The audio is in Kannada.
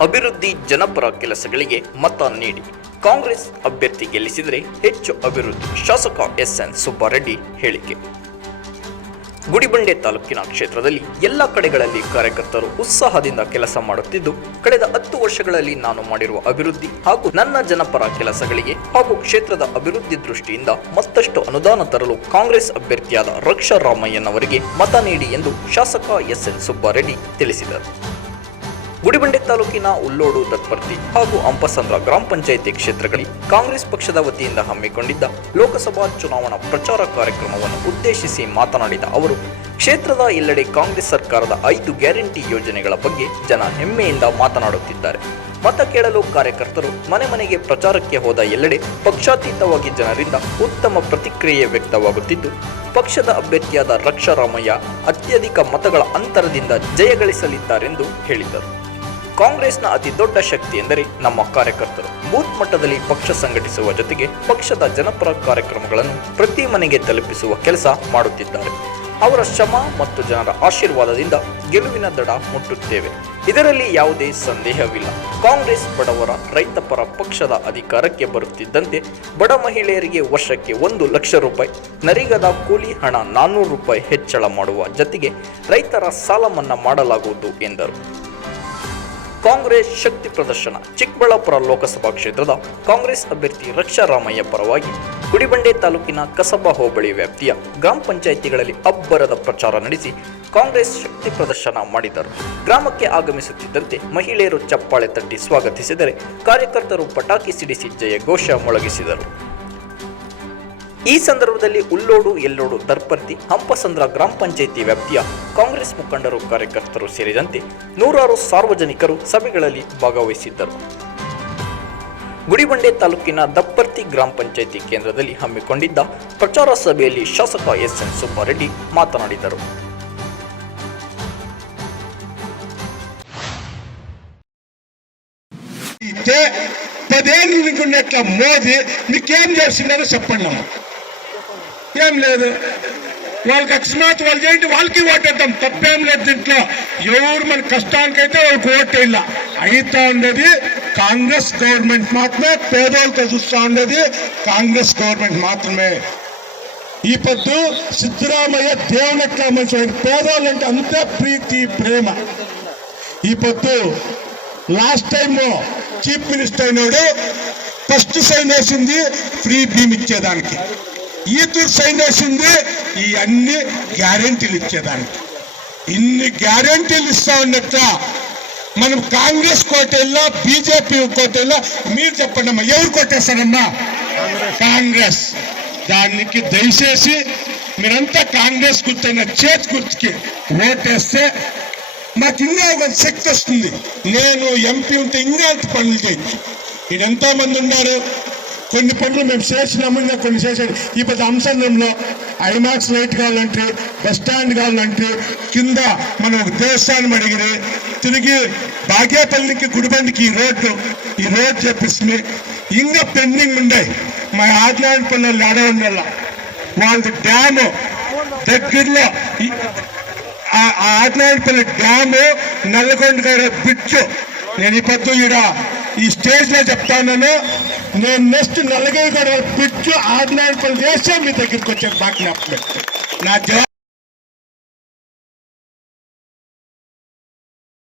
ಅಭಿವೃದ್ಧಿ ಜನಪರ ಕೆಲಸಗಳಿಗೆ ಮತ ನೀಡಿ. ಕಾಂಗ್ರೆಸ್ ಅಭ್ಯರ್ಥಿ ಗೆಲ್ಲಿಸಿದರೆ ಹೆಚ್ಚು ಅಭಿವೃದ್ಧಿ. ಶಾಸಕ ಎಸ್ ಎನ್ ಸುಬ್ಬಾರೆಡ್ಡಿ ಹೇಳಿಕೆ. ಗುಡಿಬಂಡೆ ತಾಲೂಕಿನ ಕ್ಷೇತ್ರದಲ್ಲಿ ಎಲ್ಲ ಕಡೆಗಳಲ್ಲಿ ಕಾರ್ಯಕರ್ತರು ಉತ್ಸಾಹದಿಂದ ಕೆಲಸ ಮಾಡುತ್ತಿದ್ದು, ಕಳೆದ ಹತ್ತು ವರ್ಷಗಳಲ್ಲಿ ನಾನು ಮಾಡಿರುವ ಅಭಿವೃದ್ಧಿ ಹಾಗೂ ನನ್ನ ಜನಪರ ಕೆಲಸಗಳಿಗೆ ಹಾಗೂ ಕ್ಷೇತ್ರದ ಅಭಿವೃದ್ಧಿ ದೃಷ್ಟಿಯಿಂದ ಮತ್ತಷ್ಟು ಅನುದಾನ ತರಲು ಕಾಂಗ್ರೆಸ್ ಅಭ್ಯರ್ಥಿಯಾದ ರಕ್ಷಾ ರಾಮಯ್ಯನವರಿಗೆ ಮತ ನೀಡಿ ಎಂದು ಶಾಸಕ ಎಸ್ಎನ್ ಸುಬ್ಬಾರೆಡ್ಡಿ ತಿಳಿಸಿದರು. ಗುಡಿಬಂಡೆ ತಾಲೂಕಿನ ಉಲ್ಲೋಡು ದತ್ಪರ್ತಿ ಹಾಗೂ ಅಂಪಸಂದ್ರ ಗ್ರಾಮ ಪಂಚಾಯಿತಿ ಕ್ಷೇತ್ರಗಳಲ್ಲಿ ಕಾಂಗ್ರೆಸ್ ಪಕ್ಷದ ವತಿಯಿಂದ ಹಮ್ಮಿಕೊಂಡಿದ್ದ ಲೋಕಸಭಾ ಚುನಾವಣಾ ಪ್ರಚಾರ ಕಾರ್ಯಕ್ರಮವನ್ನು ಉದ್ದೇಶಿಸಿ ಮಾತನಾಡಿದ ಅವರು, ಕ್ಷೇತ್ರದ ಎಲ್ಲೆಡೆ ಕಾಂಗ್ರೆಸ್ ಸರ್ಕಾರದ ಐದು ಗ್ಯಾರಂಟಿ ಯೋಜನೆಗಳ ಬಗ್ಗೆ ಜನ ಹೆಮ್ಮೆಯಿಂದ ಮಾತನಾಡುತ್ತಿದ್ದಾರೆ. ಮತ ಕೇಳಲು ಕಾರ್ಯಕರ್ತರು ಮನೆ ಮನೆಗೆ ಪ್ರಚಾರಕ್ಕೆ ಹೋದ ಎಲ್ಲೆಡೆ ಪಕ್ಷಾತೀತವಾಗಿ ಜನರಿಂದ ಉತ್ತಮ ಪ್ರತಿಕ್ರಿಯೆ ವ್ಯಕ್ತವಾಗುತ್ತಿದ್ದು, ಪಕ್ಷದ ಅಭ್ಯರ್ಥಿಯಾದ ರಕ್ಷಾರಾಮಯ್ಯ ಅತ್ಯಧಿಕ ಮತಗಳ ಅಂತರದಿಂದ ಜಯಗಳಿಸಲಿದ್ದಾರೆಂದು ಹೇಳಿದರು ಕಾಂಗ್ರೆಸ್ನ ಅತಿ ದೊಡ್ಡ ಶಕ್ತಿ ಎಂದರೆ ನಮ್ಮ ಕಾರ್ಯಕರ್ತರು. ಬೂತ್ ಮಟ್ಟದಲ್ಲಿ ಪಕ್ಷ ಸಂಘಟಿಸುವ ಜೊತೆಗೆ ಪಕ್ಷದ ಜನಪರ ಕಾರ್ಯಕ್ರಮಗಳನ್ನು ಪ್ರತಿ ಮನೆಗೆ ತಲುಪಿಸುವ ಕೆಲಸ ಮಾಡುತ್ತಿದ್ದಾರೆ. ಅವರ ಶ್ರಮ ಮತ್ತು ಜನರ ಆಶೀರ್ವಾದದಿಂದ ಗೆಲುವಿನ ದಡ ಮುಟ್ಟುತ್ತೇವೆ. ಇದರಲ್ಲಿ ಯಾವುದೇ ಸಂದೇಹವಿಲ್ಲ. ಕಾಂಗ್ರೆಸ್ ಬಡವರ ರೈತಪರ ಪಕ್ಷದ ಅಧಿಕಾರಕ್ಕೆ ಬರುತ್ತಿದ್ದಂತೆ ಬಡ ಮಹಿಳೆಯರಿಗೆ ವರ್ಷಕ್ಕೆ ಒಂದು ಲಕ್ಷ ರೂಪಾಯಿ, ನರಿಗದ ಕೂಲಿ ಹಣ ನಾನ್ನೂರು ರೂಪಾಯಿ ಹೆಚ್ಚಳ ಮಾಡುವ ಜತೆಗೆ ರೈತರ ಸಾಲ ಮನ್ನಾ ಮಾಡಲಾಗುವುದು ಎಂದರು. ಕಾಂಗ್ರೆಸ್ ಶಕ್ತಿ ಪ್ರದರ್ಶನ, ಚಿಕ್ಕಬಳ್ಳಾಪುರ ಲೋಕಸಭಾ ಕ್ಷೇತ್ರದ ಕಾಂಗ್ರೆಸ್ ಅಭ್ಯರ್ಥಿ ರಕ್ಷಾ ರಾಮಯ್ಯ ಪರವಾಗಿ ಗುಡಿಬಂಡೆ ತಾಲೂಕಿನ ಕಸಬಾ ಹೋಬಳಿ ವ್ಯಾಪ್ತಿಯ ಗ್ರಾಮ ಪಂಚಾಯಿತಿಗಳಲ್ಲಿ ಅಬ್ಬರದ ಪ್ರಚಾರ ನಡೆಸಿ ಕಾಂಗ್ರೆಸ್ ಶಕ್ತಿ ಪ್ರದರ್ಶನ ಮಾಡಿದರು. ಗ್ರಾಮಕ್ಕೆ ಆಗಮಿಸುತ್ತಿದ್ದಂತೆ ಮಹಿಳೆಯರು ಚಪ್ಪಾಳೆ ತಟ್ಟಿ ಸ್ವಾಗತಿಸಿದರೆ ಕಾರ್ಯಕರ್ತರು ಪಟಾಕಿ ಸಿಡಿಸಿ ಜಯ ಘೋಷ ಮೊಳಗಿಸಿದರು. ಈ ಸಂದರ್ಭದಲ್ಲಿ ಉಲ್ಲೋಡು ಎಲ್ಲೋಡು ದರ್ಪರ್ತಿ ಹಂಪಸಂದ್ರ ಗ್ರಾಮ ಪಂಚಾಯಿತಿ ವ್ಯಾಪ್ತಿಯ ಕಾಂಗ್ರೆಸ್ ಮುಖಂಡರು ಕಾರ್ಯಕರ್ತರು ಸೇರಿದಂತೆ ನೂರಾರು ಸಾರ್ವಜನಿಕರು ಸಭೆಗಳಲ್ಲಿ ಭಾಗವಹಿಸಿದ್ದರು ಗುಡಿಬಂಡೆ ತಾಲೂಕಿನ ದಪ್ಪರ್ತಿ ಗ್ರಾಮ ಪಂಚಾಯಿತಿ ಕೇಂದ್ರದಲ್ಲಿ ಹಮ್ಮಿಕೊಂಡಿದ್ದ ಪ್ರಚಾರ ಸಭೆಯಲ್ಲಿ ಶಾಸಕ ಎಸ್ಎನ್ ಸುಬ್ಬಾರೆಡ್ಡಿ ಮಾತನಾಡಿದರು ఇస్తే పదేళ్ళు నీకున్నట్ల మోదీ నీకేం చేసిందని చెప్పండి అమ్మ ఏం లేదు. వాళ్ళకి అకస్మాత్ వాళ్ళు చేయండి వాళ్ళకి ఓటేద్దాం తప్పేం లేదు దీంట్లో. ఎవరు మన కష్టానికైతే వాళ్ళకి ఓటేయాల అయితా ఉండేది కాంగ్రెస్ గవర్నమెంట్ మాత్రమే పేదోళ్ళతో చూస్తూ ఉండేది కాంగ్రెస్ గవర్నమెంట్ మాత్రమే. ఈ పొద్దు సిద్ధరామయ్య దేవుని ఎట్లా మంచి పేదోళ్ళు అంటే అంతే ప్రీతి ప్రేమ. ఈ పొద్దు లాస్ట్ టైమ్ చీఫ్ మినిస్టర్ అయినాడు ఫస్ట్ సైన్ వేసింది ఫ్రీ బీమ్ ఇచ్చేదానికి ఈ తూర్ సైన్ వేసింది ఈ అన్ని గ్యారెంటీలు ఇచ్చేదానికి ఇన్ని గ్యారెంటీలు ఇస్తా ఉన్నట్ట మనం కాంగ్రెస్ కోటెల్లో బీజేపీ కోటెల్లో మీరు చెప్పండి అమ్మా ఎవరు కొట్టేస్తారమ్మా? కాంగ్రెస్. దానికి దయచేసి మీరంతా కాంగ్రెస్ గుర్తైన చేతి గుర్తుకి ఓటేస్తే మాకు ఇంకా ఒక శక్తి వస్తుంది. నేను ఎంపీ ఉంటే ఇంకా పనులు చేయొచ్చు ఎంతో మంది ఉన్నారు. కొన్ని పనులు మేము చేసినాము ఇంకా కొన్ని చేసాడు ఈ పెద్ద అంశంలో ఐమాక్స్ లైట్ కావాలంటే బస్ స్టాండ్ కావాలంటే కింద మనం ఒక దేవస్థానం అడిగిరి తిరిగి బాగేపల్లికి గుడిబండికి ఈ రోడ్డు ఈ రోడ్ చెప్పిస్తుంది ఇంకా పెండింగ్ ఉండే. మా ఆదిలాంటి పిల్లలు ఆడవాళ్ళ వాళ్ళది డ్యాము దగ్గరలో ఈ- డ్యాము నల్లగొండ గారు బిచ్చు నేను ఈ పొద్దు ఈడ ఈ స్టేజ్లో చెప్తాను నేను నెక్స్ట్ నల్లగొండ గారి పిచ్చు ఆటలాడిపల్లి చేస్తే మీ దగ్గరికి వచ్చే బాగా నా జవాబు